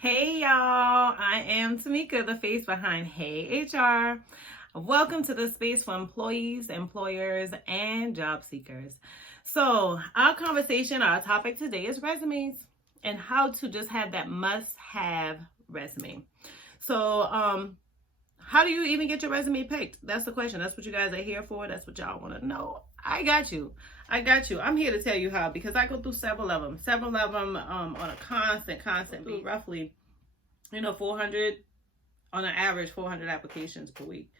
Hey y'all, I am Tamika, the face behind Hey HR. Welcome to the space for employees, employers, and job seekers. So our conversation, our topic today is resumes and how to just have that must-have resume. So how do you even get your resume picked? That's the question. That's what you guys are here for. That's what y'all want to know. I got you. I'm here to tell you how, because I go through several of them on a constant beat, roughly, 400 on an average, 400 applications per week.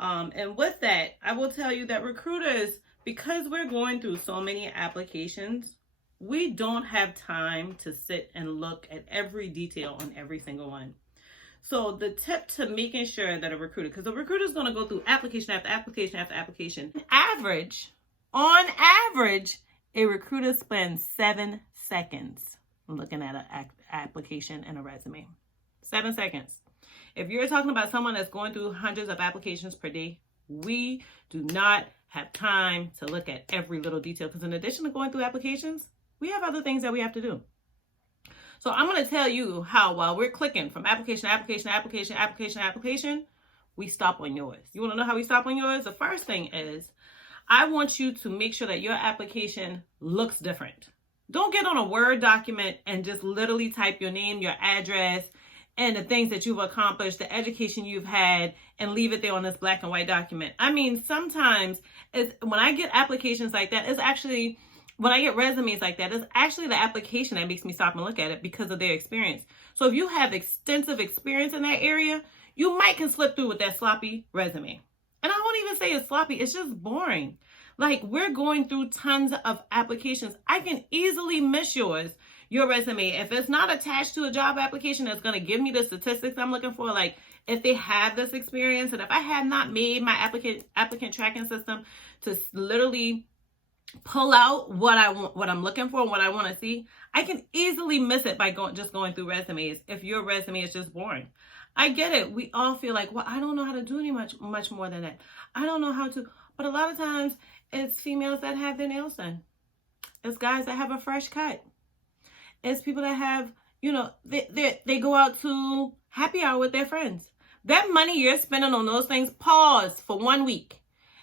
And with that, I will tell you that recruiters, because we're going through so many applications, we don't have time to sit and look at every detail on every single one. So the tip to making sure that a recruiter, because a recruiter is going to go through application after application after application. On average, a recruiter spends 7 seconds looking at an application and a resume. 7 seconds. If you're talking about someone that's going through hundreds of applications per day, we do not have time to look at every little detail, because in addition to going through applications, we have other things that we have to do. So I'm going to tell you how, while we're clicking from application, we stop on yours. You want to know how we stop on yours? The first thing is, I want you to make sure that your application looks different. Don't get on a Word document and just literally type your name, your address, and the things that you've accomplished, the education you've had, and leave it there on this black and white document. I mean, sometimes when I get applications like that, when I get resumes like that, it's actually the application that makes me stop and look at it because of their experience. So if you have extensive experience in that area, you might can slip through with that sloppy resume. And I won't even say it's sloppy, it's just boring. Like, we're going through tons of applications. I can easily miss your resume. If it's not attached to a job application that's going to give me the statistics I'm looking for, like if they have this experience, and if I have not made my applicant tracking system to literally pull out what I'm looking for and what I want to see, I can easily miss it by going through resumes if your resume is just boring. I get it. We all feel like, well, I don't know how to do any much more than that. I don't know how to. But a lot of times it's females that have their nails done. It's guys that have a fresh cut. It's people that have, they go out to happy hour with their friends. That money you're spending on those things, pause for 1 week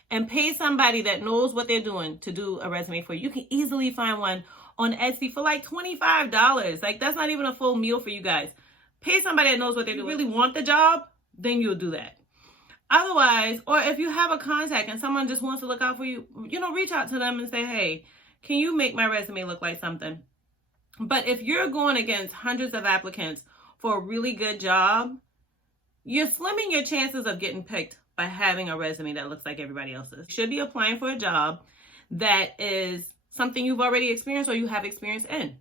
and pay somebody that knows what they're doing to do a resume for you. You can easily find one on Etsy for like $25. Like, that's not even a full meal for you guys. Pay somebody that knows what they're doing. If you really want the job, then you'll do that. Otherwise, or if you have a contact and someone just wants to look out for you, reach out to them and say, hey, can you make my resume look like something? But if you're going against hundreds of applicants for a really good job, you're slimming your chances of getting picked by having a resume that looks like everybody else's. You should be applying for a job that is something you've already experienced or you have experience in.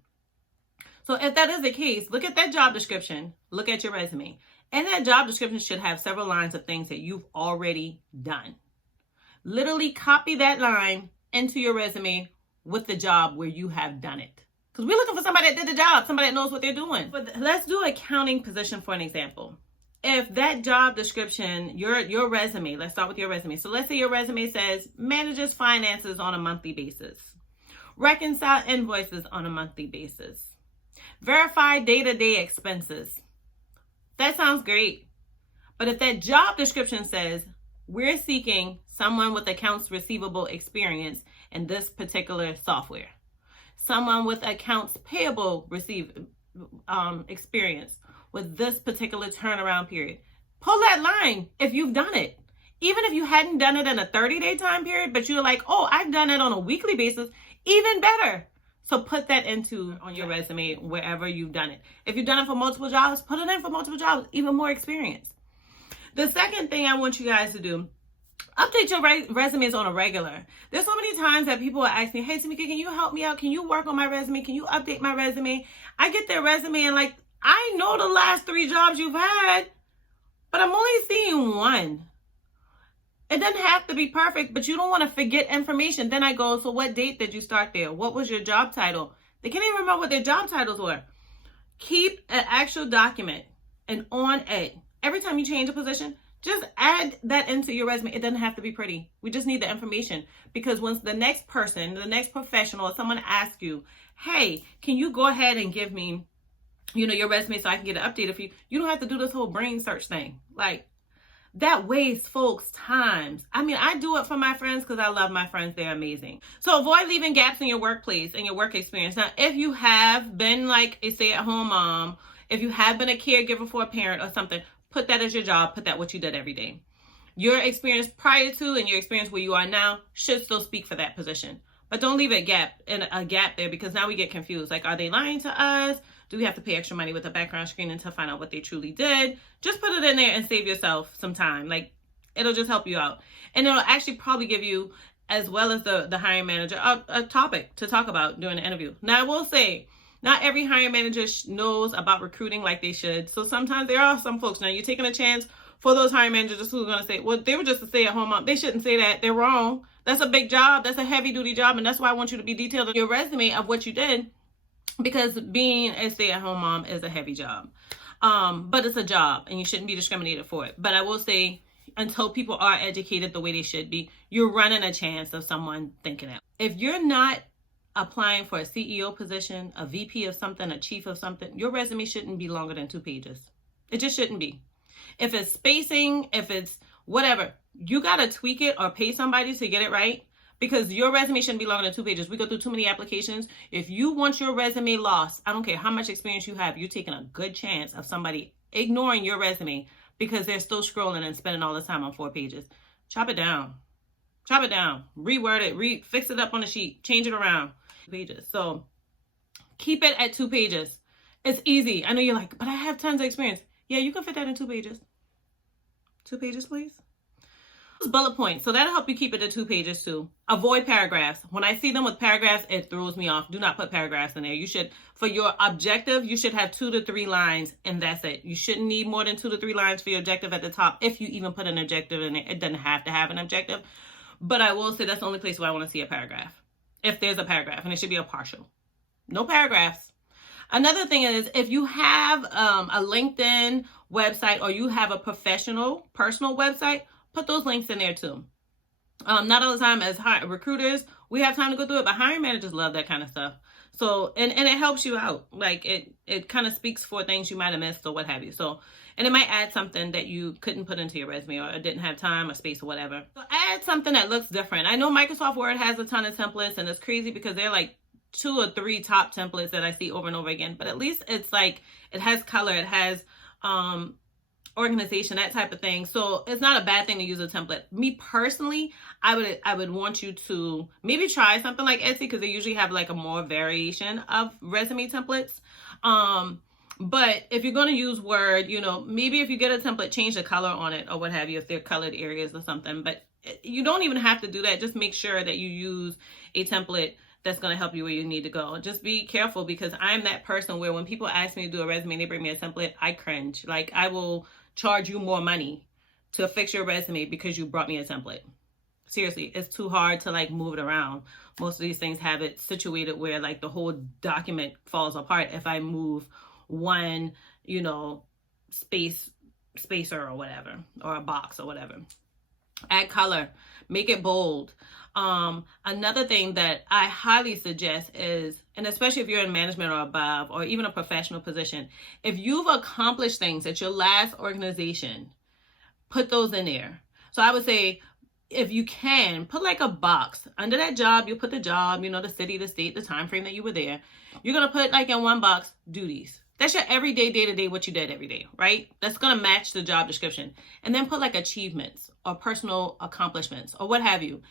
So if that is the case, look at that job description, look at your resume. And that job description should have several lines of things that you've already done. Literally copy that line into your resume with the job where you have done it. Because we're looking for somebody that did the job, somebody that knows what they're doing. But let's do an accounting position for an example. If that job description, your resume, let's start with your resume. So let's say your resume says manages finances on a monthly basis, reconcile invoices on a monthly basis, verify day-to-day expenses. That sounds great. But if that job description says we're seeking someone with accounts receivable experience in this particular software, someone with accounts payable experience with this particular turnaround period, pull that line if you've done it. Even if you hadn't done it in a 30-day time period, but you're like, oh, I've done it on a weekly basis, even better. So put that on your resume wherever you've done it. If you've done it for multiple jobs, put it in for multiple jobs, even more experience. The second thing I want you guys to do, update your resumes on a regular. There's so many times that people will ask me, hey, Tamika, can you help me out? Can you work on my resume? Can you update my resume? I get their resume and I know the last 3 jobs you've had, but I'm only seeing one. It doesn't have to be perfect, but you don't want to forget information. Then I go, so what date did you start there? What was your job title? They can't even remember what their job titles were. Keep an actual document and on it. Every time you change a position, just add that into your resume. It doesn't have to be pretty. We just need the information, because once the next person, the next professional, or someone asks you, hey, can you go ahead and give me your resume so I can get it updated for you. You don't have to do this whole brain search thing. Like, that wastes folks' times. I mean, I do it for my friends because I love my friends. They're amazing. So avoid leaving gaps in your workplace and your work experience. Now, if you have been like a stay-at-home mom, if you have been a caregiver for a parent or something, put that as your job. Put that what you did every day. Your experience prior to and your experience where you are now should still speak for that position. But don't leave a gap there, because now we get confused. Like, are they lying to us? Do we have to pay extra money with a background screening to find out what they truly did? Just put it in there and save yourself some time. Like, it'll just help you out. And it'll actually probably give you, as well as the hiring manager, a topic to talk about during the interview. Now, I will say, not every hiring manager knows about recruiting like they should. So sometimes there are some folks. Now, you're taking a chance for those hiring managers who are going to say, well, they were just a stay-at-home mom. They shouldn't say that. They're wrong. That's a big job. That's a heavy-duty job. And that's why I want you to be detailed in your resume of what you did, because being a stay-at-home mom is a heavy job. But it's a job, and you shouldn't be discriminated for it. But I will say, until people are educated the way they should be, you're running a chance of someone thinking it. If you're not applying for a CEO position, a VP of something, a chief of something, your resume shouldn't be longer than 2 pages. It just shouldn't be. If it's spacing, if it's whatever, you got to tweak it or pay somebody to get it right, because your resume shouldn't be longer than 2 pages. We go through too many applications. If you want your resume lost, I don't care how much experience you have, you're taking a good chance of somebody ignoring your resume because they're still scrolling and spending all this time on 4 pages. Chop it down. Chop it down. Reword it. Fix it up on the sheet. Change it around. Pages. So keep it at 2 pages. It's easy. I know you're like, but I have tons of experience. Yeah, you can fit that in 2 pages. 2 pages, please. Bullet points. So that'll help you keep it to 2 pages too. Avoid paragraphs. When I see them with paragraphs, it throws me off. Do not put paragraphs in there. You should, for your objective, you should have 2 to 3 lines, and that's it. You shouldn't need more than 2 to 3 lines for your objective at the top. If you even put an objective in it, it doesn't have to have an objective. But I will say that's the only place where I want to see a paragraph. If there's a paragraph, and it should be a partial. No paragraphs. Another thing is, if you have a LinkedIn website or you have a personal website, put those links in there too. Not all the time as recruiters, we have time to go through it, but hiring managers love that kind of stuff. So, and it helps you out. Like, it kind of speaks for things you might have missed or what have you. So, and it might add something that you couldn't put into your resume or didn't have time or space or whatever. So add something that looks different. I know Microsoft Word has a ton of templates, and it's crazy because they're like 2 or 3 top templates that I see over and over again. But at least it's like, it has color, it has organization, that type of thing. So it's not a bad thing to use a template. Me personally, I would want you to maybe try something like Etsy, because they usually have like a more variation of resume templates. But if you're going to use Word, maybe if you get a template, change the color on it or what have you, if they're colored areas or something. But you don't even have to do that. Just make sure that you use a template that's going to help you where you need to go. Just be careful, because I'm that person where when people ask me to do a resume and they bring me a template, I cringe. Like, I will charge you more money to fix your resume because you brought me a template. Seriously, it's too hard to like move it around. Most of these things have it situated where like the whole document falls apart if I move one, spacer or whatever, or a box or whatever. Add color, make it bold. Another thing that I highly suggest is, and especially if you're in management or above, or even a professional position, if you've accomplished things at your last organization, put those in there. So I would say, if you can, put like a box under that job. You put the job, the city, the state, the time frame that you were there. You're going to put like in one box, duties. That's your everyday, day-to-day, what you did every day, right? That's going to match the job description. And then put like achievements or personal accomplishments or what have you.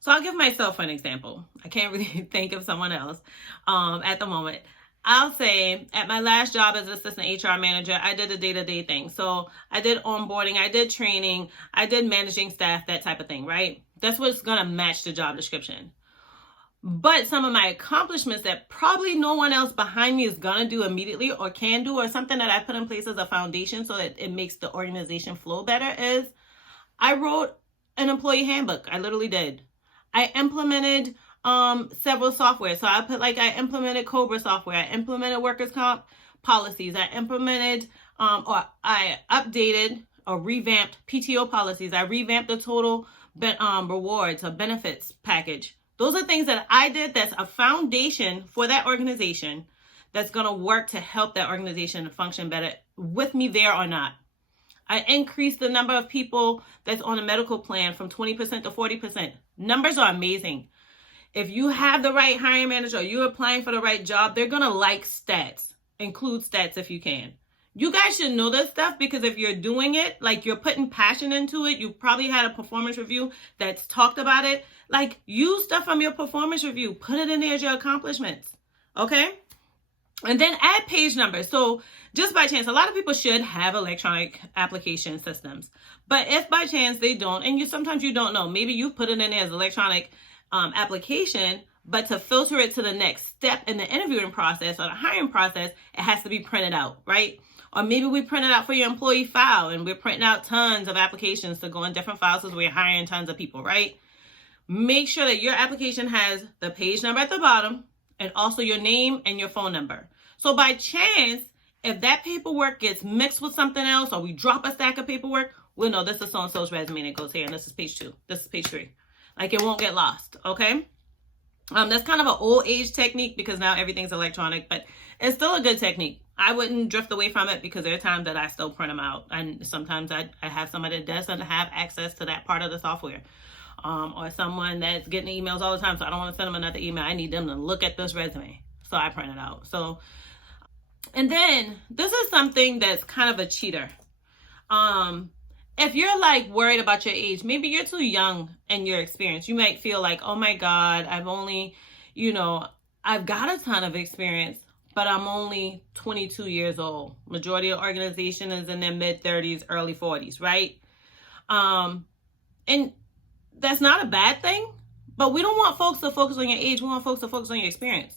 So I'll give myself an example. I can't really think of someone else at the moment. I'll say at my last job as assistant HR manager, I did a day-to-day thing. So I did onboarding, I did training, I did managing staff, that type of thing, right? That's what's going to match the job description. But some of my accomplishments that probably no one else behind me is going to do immediately or can do, or something that I put in place as a foundation so that it makes the organization flow better, is I wrote an employee handbook. I literally did. I implemented several software. So I implemented Cobra software. I implemented workers' comp policies. I implemented or I updated or revamped PTO policies. I revamped the total rewards or benefits package. Those are things that I did that's a foundation for that organization that's going to work to help that organization function better with me there or not. I increased the number of people that's on a medical plan from 20% to 40%. Numbers are amazing. If you have the right hiring manager or you're applying for the right job, they're going to like stats. Include stats if you can. You guys should know this stuff, because if you're doing it, like you're putting passion into it, you probably had a performance review that's talked about it. Like, use stuff from your performance review. Put it in there as your accomplishments. Okay? And then add page numbers. So just by chance, a lot of people should have electronic application systems. But if by chance they don't, and sometimes you don't know, maybe you put it in there as electronic application, but to filter it to the next step in the interviewing process or the hiring process, it has to be printed out, right? Or maybe we print it out for your employee file, and we're printing out tons of applications to go in different files because we're hiring tons of people, right? Make sure that your application has the page number at the bottom and also your name and your phone number. So by chance, if that paperwork gets mixed with something else, or we drop a stack of paperwork, we'll know this is so-and-so's resume that goes here, and this is page 2. This is page 3. Like, it won't get lost, okay? That's kind of an old age technique because now everything's electronic, but it's still a good technique. I wouldn't drift away from it because there are times that I still print them out. And sometimes I have somebody that doesn't have access to that part of the software. Or someone that's getting emails all the time, so I don't want to send them another email. I need them to look at this resume. So I print it out. So, and then this is something that's kind of a cheater. If you're like worried about your age, maybe you're too young in your experience. You might feel like, oh my God, I've only, I've got a ton of experience, but I'm only 22 years old. Majority of the organization is in their mid-30s, early 40s, right? And that's not a bad thing, but we don't want folks to focus on your age. We want folks to focus on your experience.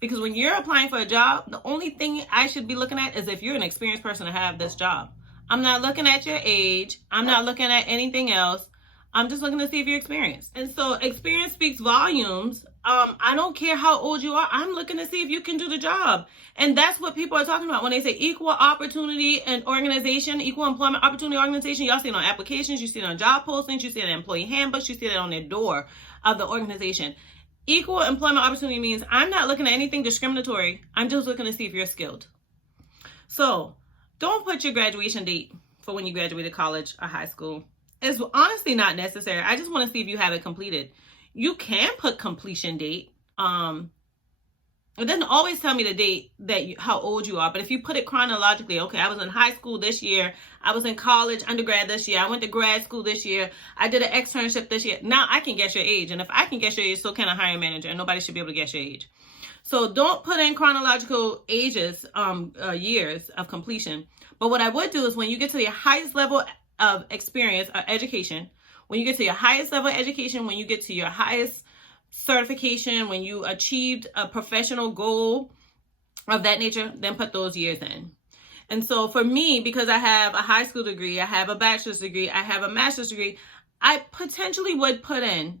Because when you're applying for a job, the only thing I should be looking at is if you're an experienced person to have this job. I'm not looking at your age. I'm not looking at anything else. I'm just looking to see if you're experienced. And so experience speaks volumes. I don't care how old you are. I'm looking to see if you can do the job. And that's what people are talking about when they say equal opportunity and organization, equal employment opportunity organization. Y'all see it on applications. You see it on job postings. You see it in employee handbooks. You see it on their door of the organization. Equal employment opportunity means I'm not looking at anything discriminatory. I'm just looking to see if you're skilled. So don't put your graduation date for when you graduated college or high school. It's honestly not necessary. I just want to see if you have it completed. You can put completion date. It doesn't always tell me the date how old you are, but if you put it chronologically, okay, I was in high school this year, I was in college, undergrad this year, I went to grad school this year, I did an externship this year. Now I can guess your age, and if I can guess your age, so can a hiring manager, and nobody should be able to guess your age. So don't put in chronological ages, years of completion. But what I would do is when you get to your highest level of experience or education, when you get to your highest level of education, when you get to your highest certification, when you achieved a professional goal of that nature, then put those years in. And so for me, because I have a high school degree, I have a bachelor's degree, I have a master's degree, I potentially would put in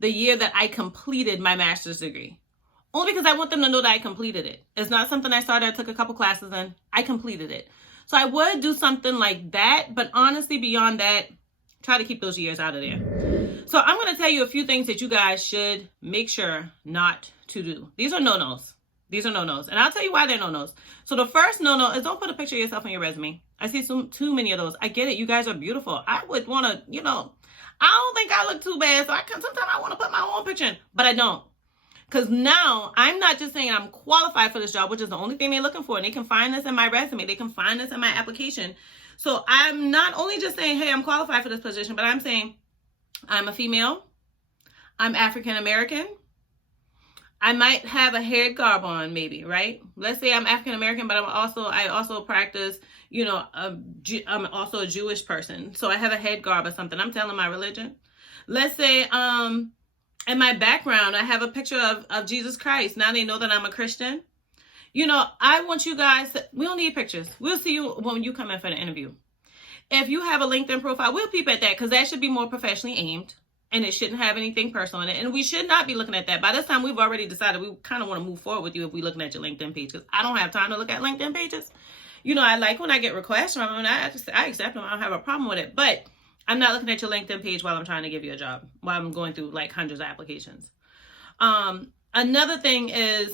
the year that I completed my master's degree. Only because I want them to know that I completed it. It's not something I started, I took a couple classes in, I completed it. So I would do something like that, but honestly, beyond that, try to keep those years out of there. So I'm going to tell you a few things that you guys should make sure not to do. These are no-nos. These are no-nos. And I'll tell you why they're no-nos. So the first no-no is don't put a picture of yourself on your resume. I see too many of those. I get it. You guys are beautiful. I would want to, I don't think I look too bad. So sometimes I want to put my own picture in, but I don't. Because now I'm not just saying I'm qualified for this job, which is the only thing they're looking for. And they can find this in my resume. They can find this in my application. So I'm not only just saying, hey, I'm qualified for this position, but I'm saying I'm a female. I'm African American. I might have a head garb on, maybe, right? Let's say I'm African American, but I also practice, I'm also a Jewish person. So I have a head garb or something. I'm telling my religion. Let's say in my background, I have a picture of Jesus Christ. Now they know that I'm a Christian. I want you guys, we don't need pictures. We'll see you when you come in for the interview. If you have a LinkedIn profile, we'll peep at that because that should be more professionally aimed and it shouldn't have anything personal in it. And we should not be looking at that. By this time, we've already decided we kind of want to move forward with you if we're looking at your LinkedIn page because I don't have time to look at LinkedIn pages. I like when I get requests from them and I accept them. I don't have a problem with it. But I'm not looking at your LinkedIn page while I'm trying to give you a job, while I'm going through like hundreds of applications. Another thing is,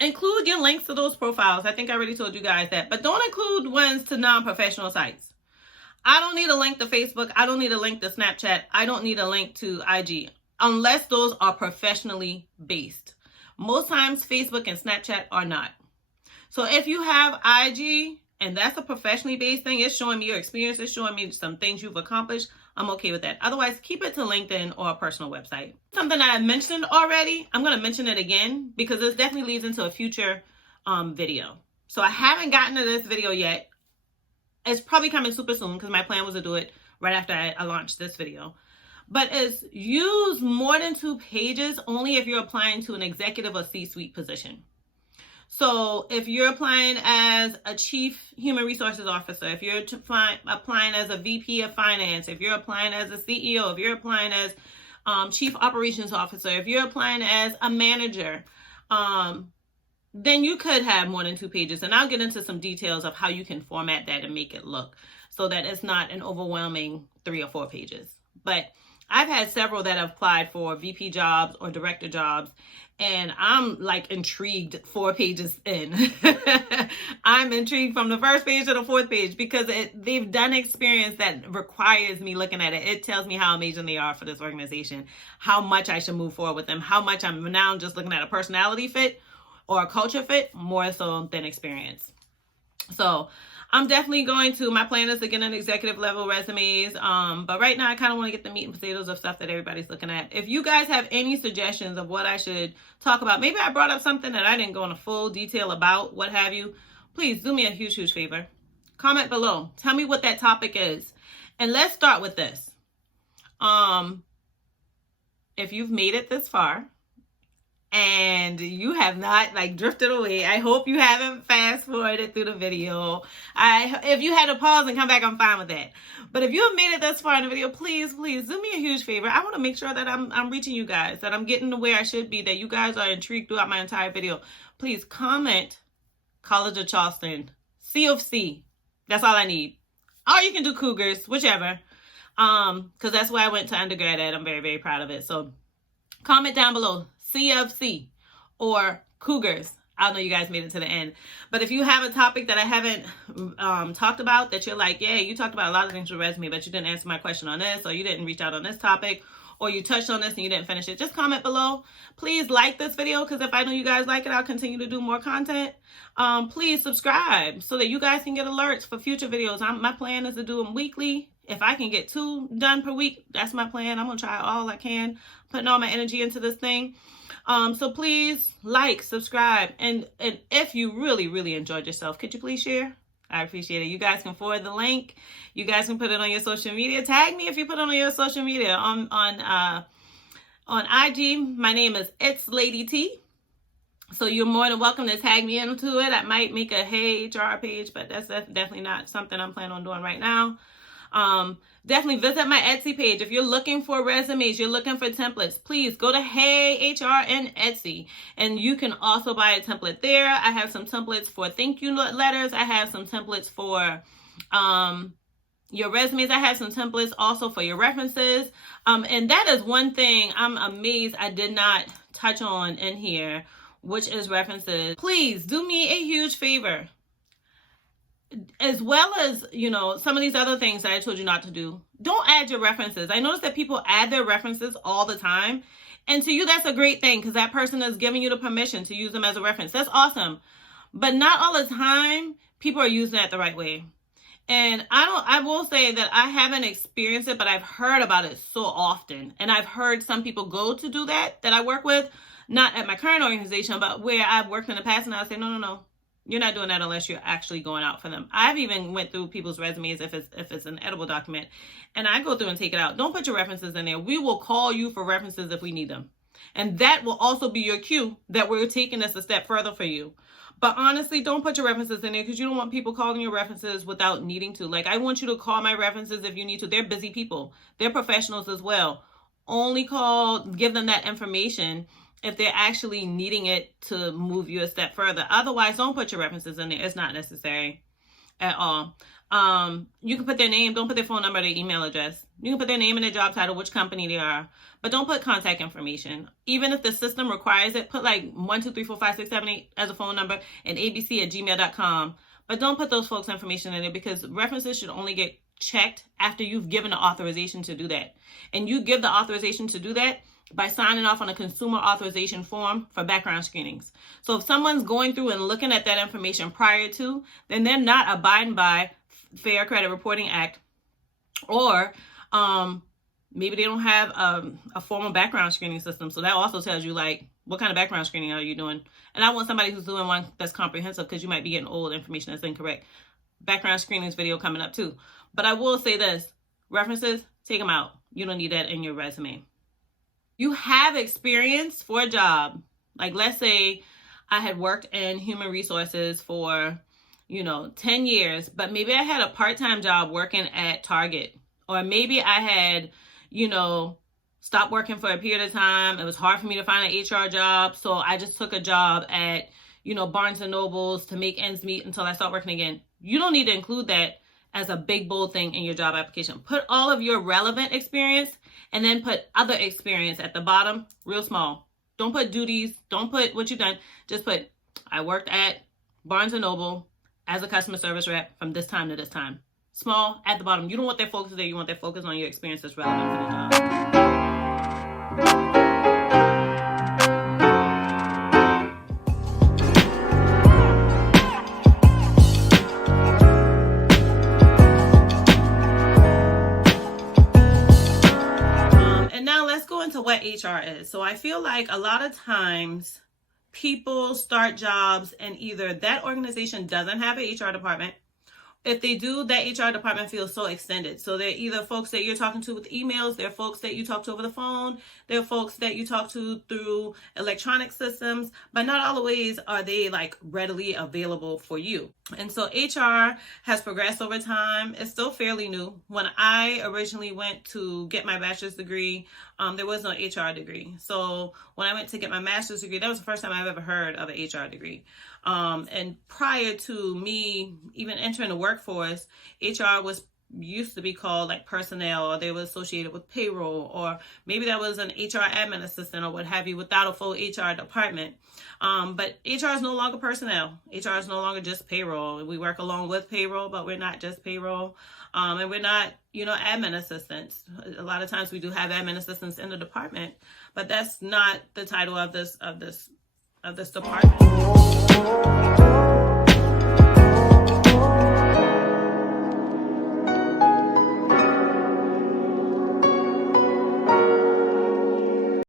include your links to those profiles. I think I already told you guys that, but don't include ones to non-professional sites. I don't need a link to Facebook. I don't need a link to Snapchat. I don't need a link to IG unless those are professionally based. Most times Facebook and Snapchat are not. So if you have IG and that's a professionally based thing, it's showing me your experience, it's showing me some things you've accomplished, I'm okay with that. Otherwise, keep it to LinkedIn or a personal website. Something that I mentioned already, I'm going to mention it again because this definitely leads into a future video. So I haven't gotten to this video yet. It's probably coming super soon because my plan was to do it right after I launched this video. But is use more than 2 pages only if you're applying to an executive or C-suite position. So if you're applying as a chief human resources officer, if you're applying as a VP of finance, if you're applying as a CEO, if you're applying as chief operations officer, if you're applying as a manager, then you could have more than 2 pages. And I'll get into some details of how you can format that and make it look so that it's not an overwhelming 3 or 4 pages. But I've had several that have applied for VP jobs or director jobs, and I'm like intrigued 4 pages in. I'm intrigued from the first page to the 4th page because they've done experience that requires me looking at it. It tells me how amazing they are for this organization, how much I should move forward with them, how much I'm now just looking at a personality fit or a culture fit more so than experience. So I'm definitely going to, my plan is to get an executive level resumes. But right now I kind of want to get the meat and potatoes of stuff that everybody's looking at. If you guys have any suggestions of what I should talk about, maybe I brought up something that I didn't go into full detail about, what have you, please do me a huge, huge favor. Comment below. Tell me what that topic is. And let's start with this. If you've made it this far, and you have not like drifted away, I hope you haven't fast forwarded through the video. If you had to pause and come back, I'm fine with that. But if you have made it this far in the video, please do me a huge favor. I want to make sure that I'm reaching you guys, that I'm getting to where I should be, that you guys are intrigued throughout my entire video. Please comment College of Charleston, C of C. That's all I need. Or you can do Cougars, whichever. Because that's where I went to undergrad at. I'm very, very proud of it. So comment down below. CFC or Cougars. I know you guys made it to the end. But if you have a topic that I haven't talked about, that you're like, yeah, you talked about a lot of things with resume, but you didn't answer my question on this, or you didn't reach out on this topic, or you touched on this and you didn't finish it, just comment below. Please like this video, because if I know you guys like it, I'll continue to do more content. Please subscribe so that you guys can get alerts for future videos. My plan is to do them weekly. If I can get 2 done per week, that's my plan. I'm going to try all I can, putting all my energy into this thing. So please like, subscribe, and if you really, really enjoyed yourself, could you please share? I appreciate it. You guys can forward the link. You guys can put it on your social media. Tag me if you put it on your social media. On IG, my name is It's Lady T. So you're more than welcome to tag me into it. I might make a Hey HR page, but that's definitely not something I'm planning on doing right now. Definitely visit my Etsy page. If you're looking for resumes, you're looking for templates, please go to Hey HR and Etsy, and you can also buy a template there. I have some templates for thank you letters. I have some templates for your resumes. I have some templates also for your references. And that is one thing I'm amazed I did not touch on in here, which is references. Please do me a huge favor. As well as, some of these other things that I told you not to do, don't add your references. I notice that people add their references all the time. And to you, that's a great thing because that person is giving you the permission to use them as a reference. That's awesome. But not all the time people are using that the right way. And I will say that I haven't experienced it, but I've heard about it so often. And I've heard some people go to do that I work with, not at my current organization, but where I've worked in the past, and I'll say, no. You're not doing that unless you're actually going out for them. I've even went through people's resumes if it's an edible document, and I go through and take it out. Don't put your references in there. We will call you for references if we need them. And that will also be your cue that we're taking this a step further for you. But honestly, don't put your references in there because you don't want people calling your references without needing to. Like, I want you to call my references if you need to. They're busy people. They're professionals as well. Only give them that information if they're actually needing it to move you a step further. Otherwise, don't put your references in there. It's not necessary. at all. You can put their name, don't put their phone number, their email address. You can put their name and their job title, which company they are, but don't put contact information. Even if the system requires it, put like 1, 2, 3, 4, 5, 6, 7, 8 as a phone number and abc@gmail.com. But don't put those folks' information in there, because references should only get checked after you've given the authorization to do that. And you give the authorization to do that by signing off on a consumer authorization form for background screenings. So if someone's going through and looking at that information prior to, then they're not abiding by Fair Credit Reporting Act, or maybe they don't have a formal background screening system. So that also tells you, like, what kind of background screening are you doing? And I want somebody who's doing one that's comprehensive, because you might be getting old information that's incorrect. Background screenings video coming up too. But I will say this, references, take them out. You don't need that in your resume. You have experience for a job. Like, let's say I had worked in human resources for 10 years, but maybe I had a part-time job working at Target, or maybe I had, stopped working for a period of time. It was hard for me to find an HR job, so I just took a job at, Barnes and Nobles to make ends meet until I start working again. You don't need to include that as a big, bold thing in your job application. Put all of your relevant experience and then put other experience at the bottom, real small. Don't put duties. Don't put what you've done. Just put, I worked at Barnes and Noble as a customer service rep from this time to this time. Small at the bottom. You don't want their focus there. You want their focus on your experience that's relevant for the job. And now let's go into what HR is. So I feel like a lot of times people start jobs and either that organization doesn't have an HR department. If they do, that HR department feels so extended. So they're either folks that you're talking to with emails, they're folks that you talk to over the phone, they're folks that you talk to through electronic systems, but not all the ways are they like readily available for you. And so HR has progressed over time. It's still fairly new. When I originally went to get my bachelor's degree, there was no HR degree. So when I went to get my master's degree, that was the first time I've ever heard of an HR degree. And prior to me even entering the workforce, HR used to be called like personnel, or they were associated with payroll, or maybe that was an HR admin assistant or what have you, without a full HR department. But HR is no longer personnel. HR is no longer just payroll. We work along with payroll, but we're not just payroll. And we're not, admin assistants. A lot of times we do have admin assistants in the department, but that's not the title of this department.